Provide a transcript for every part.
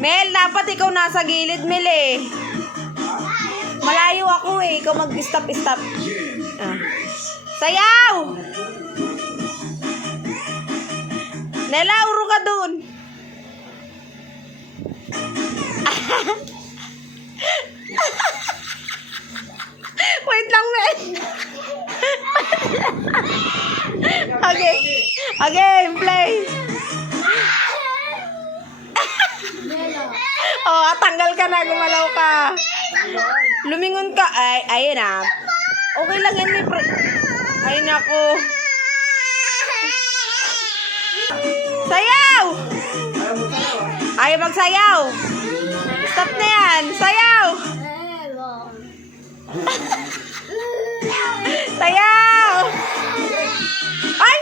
Mel, dapat ikaw nasa gilid, Mel eh. Malayo ako eh. Ikaw mag-stop. Ah. Sayaw! Nela, uro ka dun. Wait lang, Mel. Okay, play. Oh, tanggal ka na, gumalaw ka. Lumingon ka. Ay, ayun na. Okay lang yan, may ay, naku. Sayaw! Ayaw magsayaw. Stop na yan. Sayaw! Sayaw! Ay!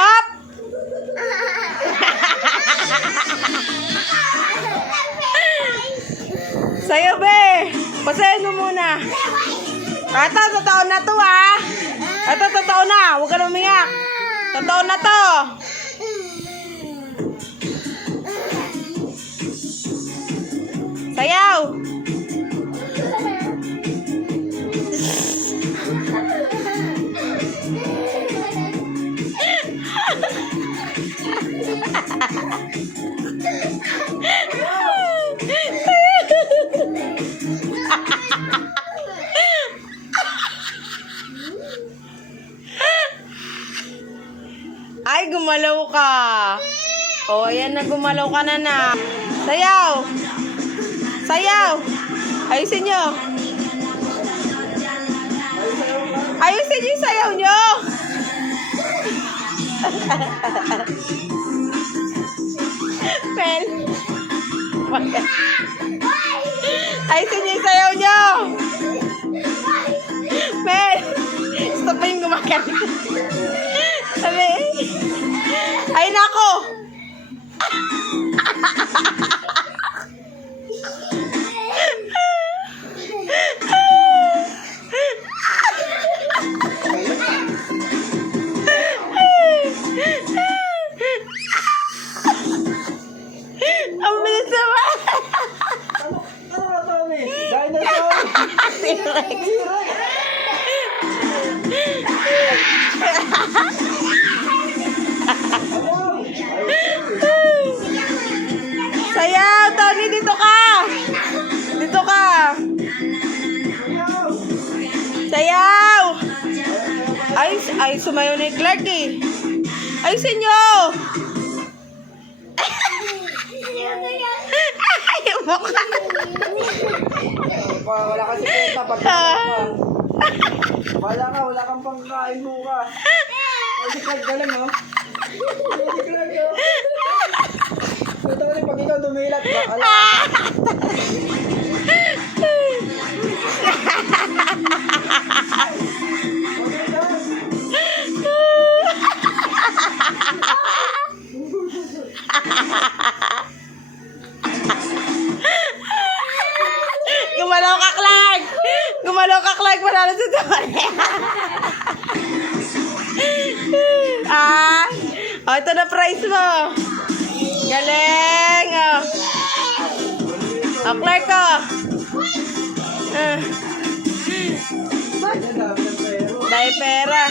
Up! Sayo, be! Pasayin mo muna. Ito, totoo na to, ha? Ito, totoo na. Huwag ka na umiyak. Totoo na to. Sayaw! Ay, gumalaw ka. O, ayan na, gumalaw ka na. Sayaw! Sayaw! Ayusin nyo. Ayusin nyo yung sayaw nyo. Mel. Ayusin nyo yung sayaw nyo. Mel. Stop mo yung gumagal. Sabi. Ay, nako. Ang bilis naman. Ano ka, Tommy? Dinosaur! T-Rex. Sayaw, Tony, dito ka. Dito ka. Sayaw. Ay, sumayaw ni Clark eh. Ayusin nyo. Ay, mukha. Wala kasi kwenta pag wala kang pangkain bukas. Ay, si Clark galing, no? Si Clark, no? Ito kasi pag ikaw dumilat, Gumalaw ka, Clark! Gumalaw ka, Clark! Manalo sa Tony! Oh, ito na prize mo! Galing! Oh, Clark, oh! Dahil pera!